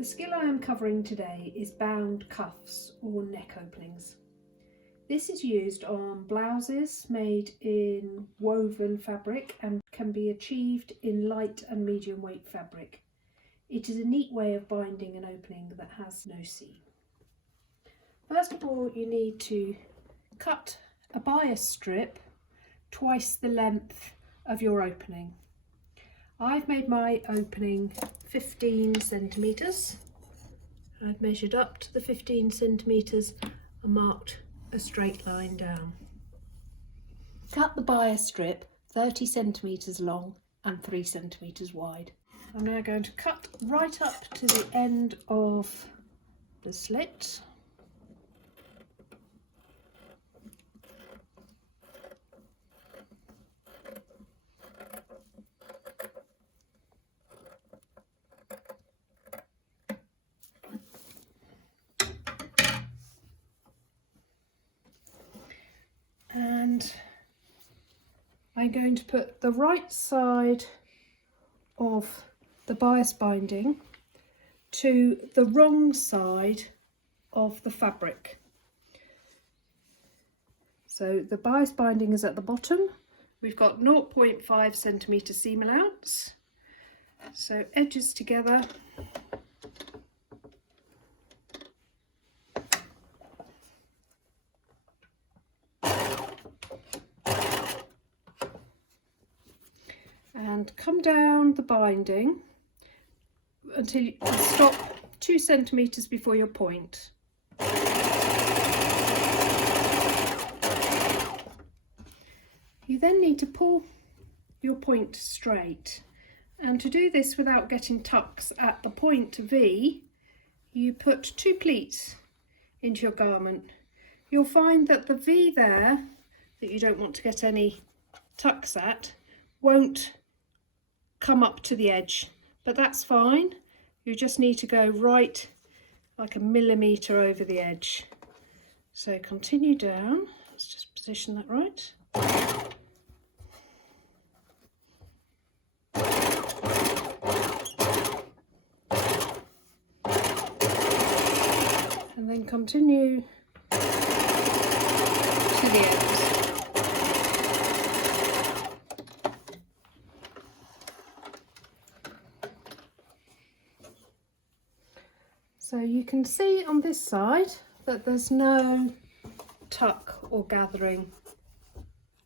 The skill I am covering today is bound cuffs or neck openings. This is used on blouses made in woven fabric and can be achieved in light and medium weight fabric. It is a neat way of binding an opening that has no seam. First of all, you need to cut a bias strip twice the length of your opening. I've made my opening 15 centimetres. I've measured up to the 15 centimetres and marked a straight line down. Cut the bias strip 30 centimetres long and 3 centimetres wide. I'm now going to cut right up to the end of the slit. And I'm going to put the right side of the bias binding to the wrong side of the fabric. So the bias binding is at the bottom. We've got 0.5 centimetre seam allowance. So edges together. And come down the binding until you stop 2 centimetres before your point. You then need to pull your point straight, and to do this without getting tucks at the point V, you put 2 pleats into your garment. You'll find that the V there, that you don't want to get any tucks at, won't come up to the edge, but that's fine. You just need to go right like a millimetre over the edge. So continue down. Let's just position that right. And then continue to the end. So you can see on this side that there's no tuck or gathering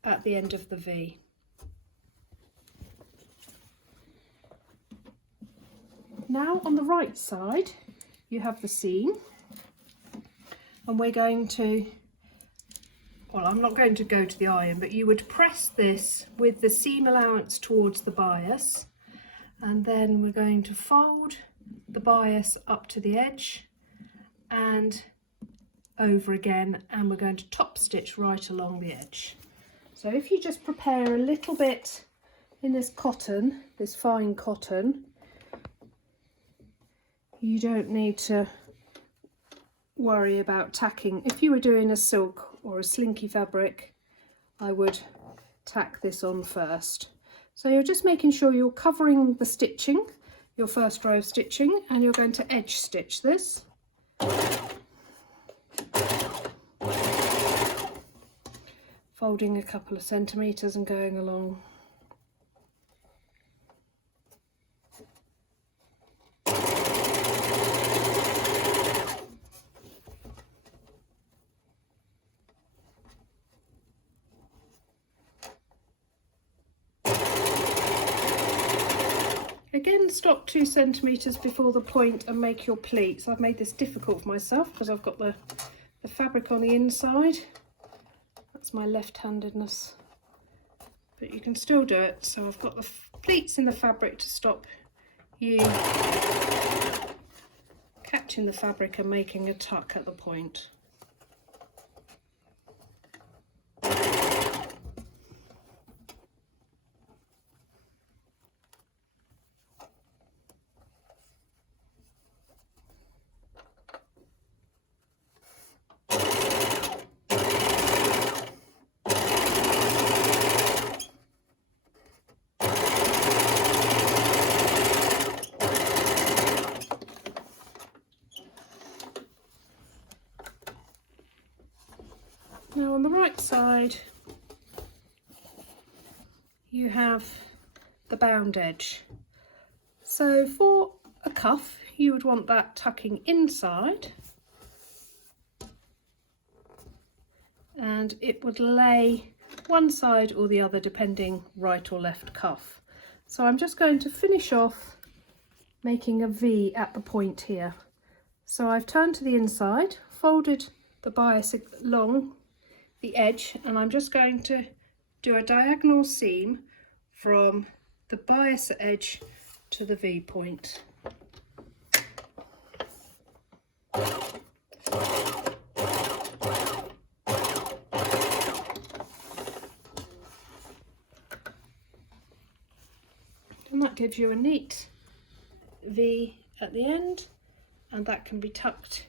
at the end of the V. Now on the right side you have the seam, and we're going to, well, I'm not going to go to the iron, but you would press this with the seam allowance towards the bias, and then we're going to fold the bias up to the edge and over again, and we're going to top stitch right along the edge. So if you just prepare a little bit in this cotton, this fine cotton, you don't need to worry about tacking. If you were doing a silk or a slinky fabric, I would tack this on first. So you're just making sure you're covering the stitching, your first row of stitching, and you're going to edge stitch this. Folding a couple of centimetres and going along. Again, stop 2 centimetres before the point and make your pleats. I've made this difficult for myself because I've got the fabric on the inside. That's my left-handedness, but you can still do it. So I've got the pleats in the fabric to stop you catching the fabric and making a tuck at the point. right side you have the bound edge. So for a cuff you would want that tucking inside, and it would lay one side or the other depending right or left cuff. So I'm just going to finish off making a V at the point here. So I've turned to the inside, folded the bias along the edge, and I'm just going to do a diagonal seam from the bias edge to the V point. And that gives you a neat V at the end, and that can be tucked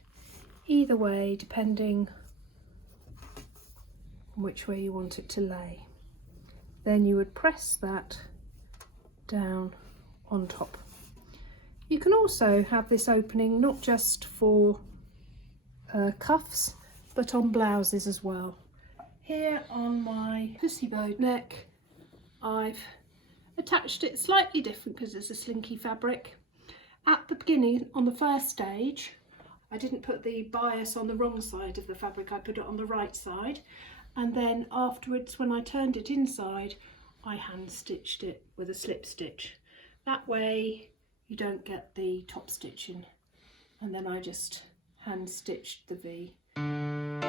either way depending on which way you want it to lay. Then you would press that down on top. You can also have this opening not just for cuffs but on blouses as well. Here on my pussy bow neck I've attached it slightly different because it's a slinky fabric. At the beginning, on the first stage, I didn't put the bias on the wrong side of the fabric, I put it on the right side, and then afterwards when I turned it inside I hand stitched it with a slip stitch. That way you don't get the top stitching, and then I just hand stitched the V.